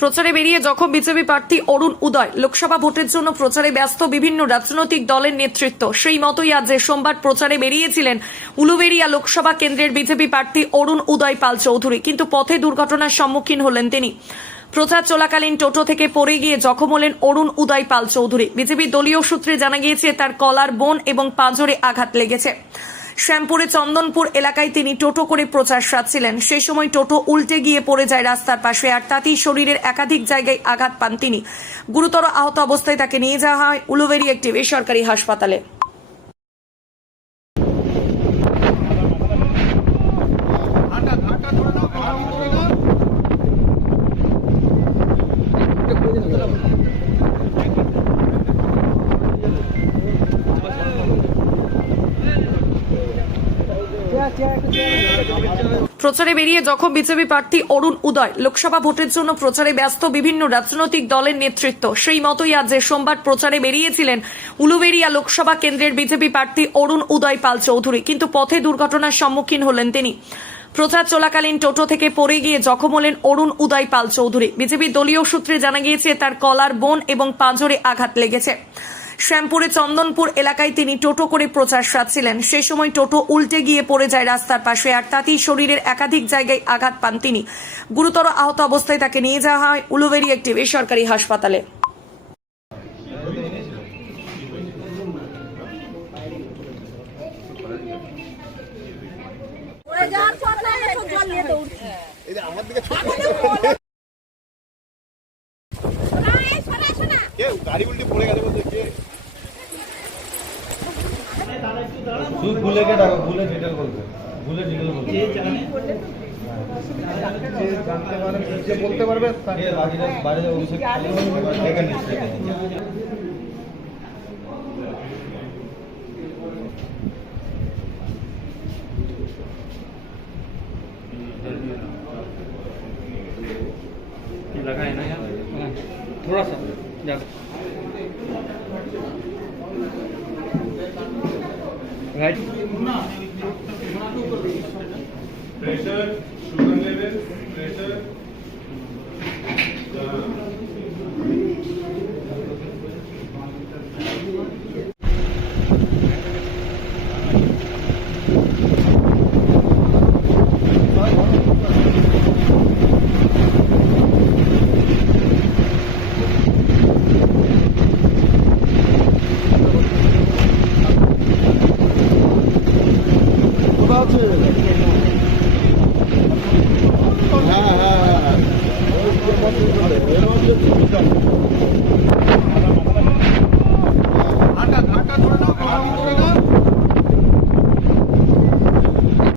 প্রচারে বেরিয়ে জখম বিজেপি প্রার্থী অরুণ উদয়। লোকসভা ভোটের জন্য প্রচারে ব্যস্ত বিভিন্ন রাজনৈতিক দলের নেতৃত্ব। সেই মতোই আজ সোমবার প্রচারে বেরিয়েছিলেন উলুবেড়িয়া লোকসভা কেন্দ্রের বিজেপি প্রার্থী অরুণ উদয় পাল চৌধুরী, কিন্তু পথে দুর্ঘটনার সম্মুখীন হলেন তিনি। প্রচার চলাকালীন টোটো থেকে পড়ে গিয়ে জখম হলেন অরুণ উদয় পাল চৌধুরী। বিজেপি দলীয় সূত্রে জানা গিয়েছে তার কলার বোন এবং পাঁজরে আঘাত লেগেছে। শ্যামপুরে চন্দনপুর এলাকায় তিনি টোটো করে প্রচার সারছিলেন। সেই সময় টোটো উল্টে গিয়ে পড়ে যায় রাস্তার পাশে, আর তাতেই শরীরের একাধিক জায়গায় আঘাত পান তিনি। গুরুতর আহত অবস্থায় তাকে নিয়ে যাওয়া হয় উলুবেড়িয়া একটি বেসরকারি হাসপাতালে। প্রচারে বেরিয়ে জখম বিজেপি প্রার্থী অরুণ উদয়। লোকসভা ভোটের জন্য প্রচারে ব্যস্ত বিভিন্ন রাজনৈতিক দলের নেতৃত্ব। সেই মতোই আজ সোমবার প্রচারে বেরিয়েছিলেন উলুবেড়িয়া লোকসভা কেন্দ্রের বিজেপি প্রার্থী অরুণ উদয় পাল চৌধুরী, কিন্তু পথে দুর্ঘটনার সম্মুখীন হলেন তিনি। প্রচার চলাকালীন টোটো থেকে পড়ে গিয়ে জখম হলেন অরুণ উদয় পাল চৌধুরী। বিজেপি দলীয় সূত্রে জানা গিয়েছে তার কলার বোন এবং পাঁজরে আঘাত লেগেছে। শ্যামপুরে চন্দনপুর এলাকায় তিনি টোটো করে প্রচার সারছিলেন। সেই সময় টোটো উল্টে গিয়ে পড়ে যায় রাস্তার পাশে, আর তাতেই শরীরের একাধিক জায়গায় আঘাত পান তিনি। গুরুতর আহত অবস্থায় তাকে নিয়ে যাওয়া হয় উলুবেড়িয়া একটি বেসরকারি হাসপাতালে। গাড়ি উল্টে পড়ে গেছে বলতে কে ভুলে কে ডাকো, ভুলে ডিটেল বলবে, ভুলে ডিটেল বলবে। জানতে পারে যে বলতে পারবে এর বাইরে অভিষেক এখানে लगा है ना यार, थोड़ा सा right. Pressure, sugar level, pressure, হ্যাঁ হ্যাঁ হ্যাঁ